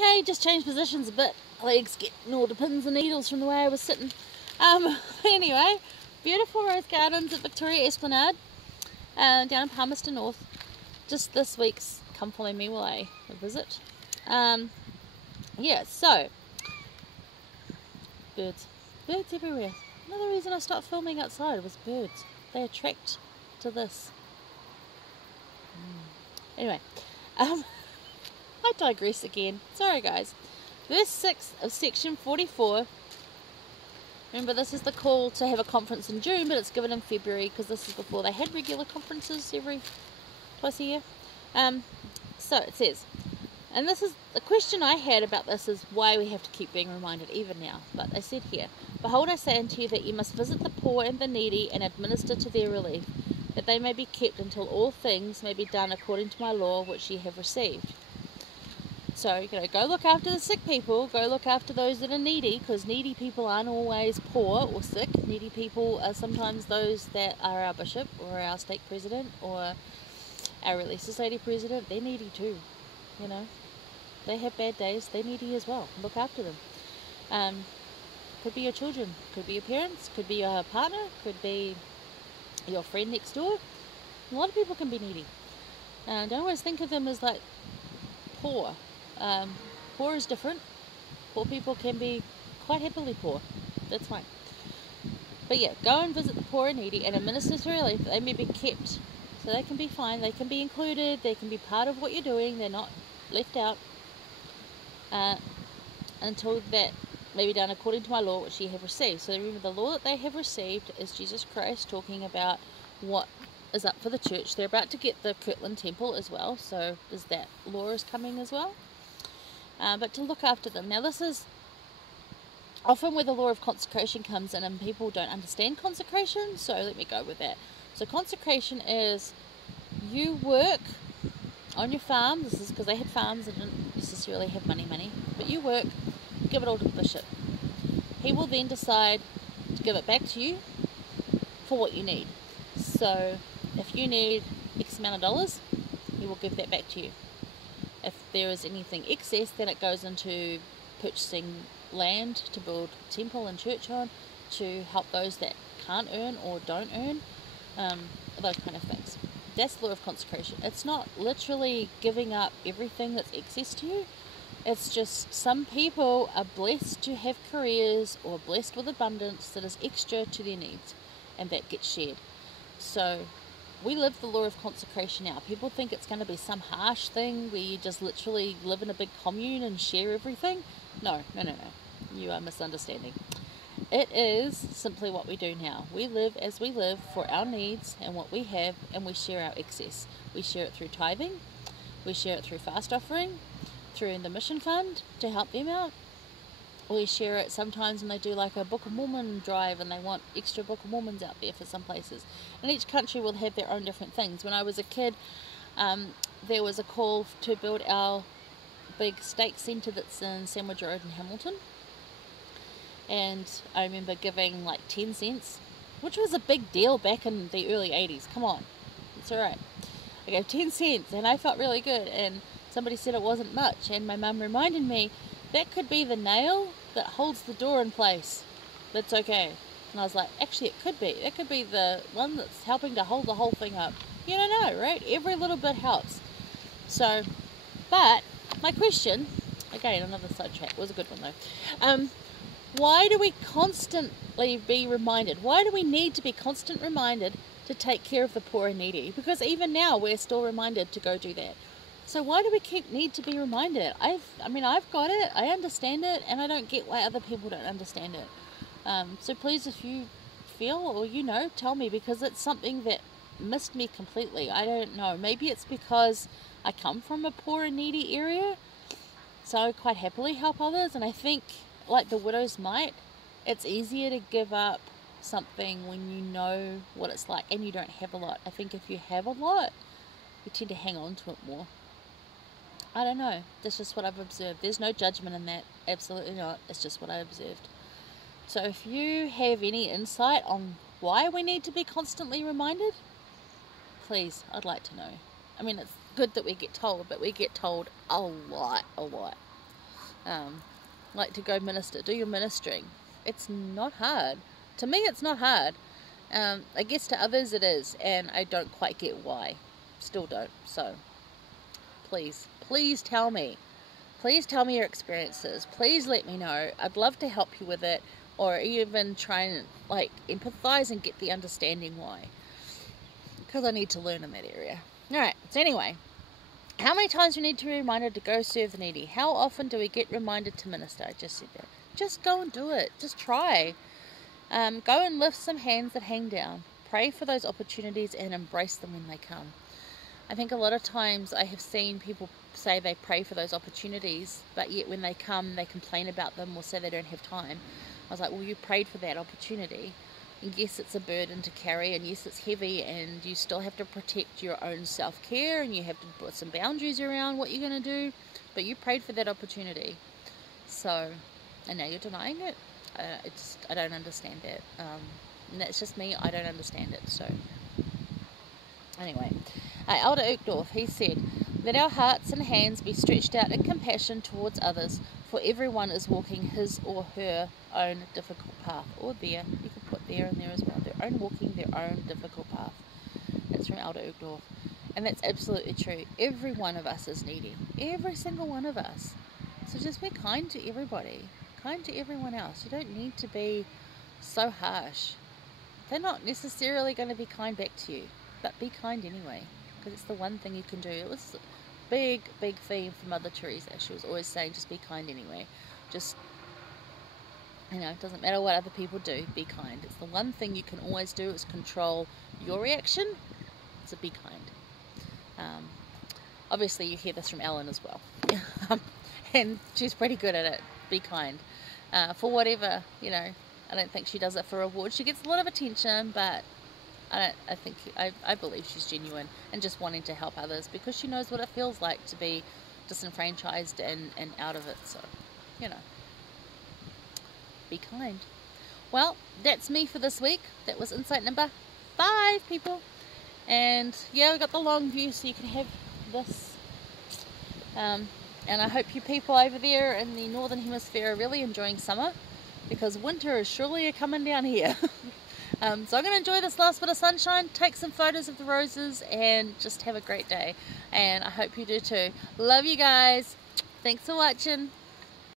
Hey, just changed positions a bit. Legs getting all the pins and needles from the way I was sitting. Anyway, beautiful rose gardens at Victoria Esplanade, down in Palmerston North. Just this week's Come Follow Me while I visit. Yeah, so birds everywhere. Another reason I stopped filming outside was birds. They attract to this. Anyway, I digress again. Sorry guys. Verse 6 of section 44. Remember, this is the call to have a conference in June, but it's given in February because this is before they had regular conferences twice a year. So it says, and this is the question I had about this, is why we have to keep being reminded even now. But they said here, behold, I say unto you that you must visit the poor and the needy and administer to their relief, that they may be kept until all things may be done according to my law which ye have received. So, go look after the sick people, go look after those that are needy, because needy people aren't always poor or sick. Needy people are sometimes those that are our bishop or our stake president or our Relief Society president. They're needy too, They have bad days, they're needy as well. Look after them. Could be your children, could be your parents, could be your partner, could be your friend next door. A lot of people can be needy. Don't always think of them as like poor. Poor is different. Poor people can be quite happily poor. That's fine. But yeah, go and visit the poor and needy and administer to relief. They may be kept. So they can be fine. They can be included. They can be part of what you're doing. They're not left out. Until that may be done according to my law which ye have received. So remember, the law that they have received is Jesus Christ, talking about what is up for the church. They're about to get the Kirtland Temple as well. So that law is coming as well. But to look after them. Now this is often where the law of consecration comes in, and people don't understand consecration, so let me go with that. So consecration is you work on your farm. This is because they had farms and didn't necessarily have money, but you work, give it all to the bishop. He will then decide to give it back to you for what you need. So if you need X amount of dollars, he will give that back to you. If there is anything excess, then it goes into purchasing land to build temple and church on, to help those that can't earn or don't earn, those kind of things. That's the law of consecration. It's not literally giving up everything that's excess to you. It's just some people are blessed to have careers or blessed with abundance that is extra to their needs, and that gets shared. So we live the law of consecration now. People think it's going to be some harsh thing where you just literally live in a big commune and share everything. No. You are misunderstanding. It is simply what we do now. We live as we live for our needs and what we have, and we share our excess. We share it through tithing. We share it through fast offering, through the mission fund to help them out. We share it sometimes when they do like a Book of Mormon drive and they want extra Book of Mormons out there for some places. And each country will have their own different things. When I was a kid, there was a call to build our big stake centre that's in Sandwich Road in Hamilton. And I remember giving like 10 cents, which was a big deal back in the early 80s. Come on, it's alright. I gave 10 cents and I felt really good, and somebody said it wasn't much, and my mum reminded me that could be the nail that holds the door in place. That's okay. And I was like, actually it could be. It could be the one that's helping to hold the whole thing up. You don't know, right? Every little bit helps. So, but my question, again, another sidetrack, was a good one though. Why do we constantly be reminded? Why do we need to be constantly reminded to take care of the poor and needy? Because even now we're still reminded to go do that. So why do we need to be reminded? I've got it, I understand it, and I don't get why other people don't understand it. So please, if you feel or tell me, because it's something that missed me completely. I don't know. Maybe it's because I come from a poor and needy area, so I quite happily help others, and I think, like the widow's mite, it's easier to give up something when you know what it's like and you don't have a lot. I think if you have a lot, you tend to hang on to it more. I don't know. That's just what I've observed. There's no judgment in that. Absolutely not. It's just what I observed. So if you have any insight on why we need to be constantly reminded, please, I'd like to know. I mean, it's good that we get told, but we get told a lot. like to go minister, do your ministering. It's not hard. To me, it's not hard. I guess to others it is, and I don't quite get why. Still don't. So please tell me. Please tell me your experiences. Please let me know. I'd love to help you with it, or even try and like empathize and get the understanding why, because I need to learn in that area. Alright, so anyway, how many times do we need to be reminded to go serve the needy? How often do we get reminded to minister? I just said that. Just go and do it. Just try. Go and lift some hands that hang down. Pray for those opportunities and embrace them when they come. I think a lot of times I have seen people say they pray for those opportunities, but yet when they come, they complain about them or say they don't have time. I was like, well, you prayed for that opportunity. And yes, it's a burden to carry, and yes, it's heavy, and you still have to protect your own self-care, and you have to put some boundaries around what you're going to do, but you prayed for that opportunity. So, and now you're denying it? I don't understand that. And that's just me, I don't understand it. So, anyway, Elder Uchtdorf, he said, let our hearts and hands be stretched out in compassion towards others, for everyone is walking his or her own difficult path. Or there, you could put there and there as well. Walking their own difficult path. That's from Elder Uchtdorf. And that's absolutely true. Every one of us is needy. Every single one of us. So just be kind to everybody. Kind to everyone else. You don't need to be so harsh. They're not necessarily going to be kind back to you. But be kind anyway. Because it's the one thing you can do. It was a big theme for Mother Teresa. She was always saying, just be kind anyway. Just, it doesn't matter what other people do, be kind. It's the one thing you can always do is control your reaction. So be kind. Obviously, you hear this from Ellen as well. And she's pretty good at it. Be kind. For whatever, I don't think she does it for reward. She gets a lot of attention, but I believe she's genuine and just wanting to help others because she knows what it feels like to be disenfranchised and out of it. So, be kind. Well, that's me for this week. That was insight number 5, people. And yeah, we got the long view so you can have this. And I hope you people over there in the northern hemisphere are really enjoying summer, because winter is surely coming down here. So I'm going to enjoy this last bit of sunshine, take some photos of the roses, and just have a great day. And I hope you do too. Love you guys. Thanks for watching.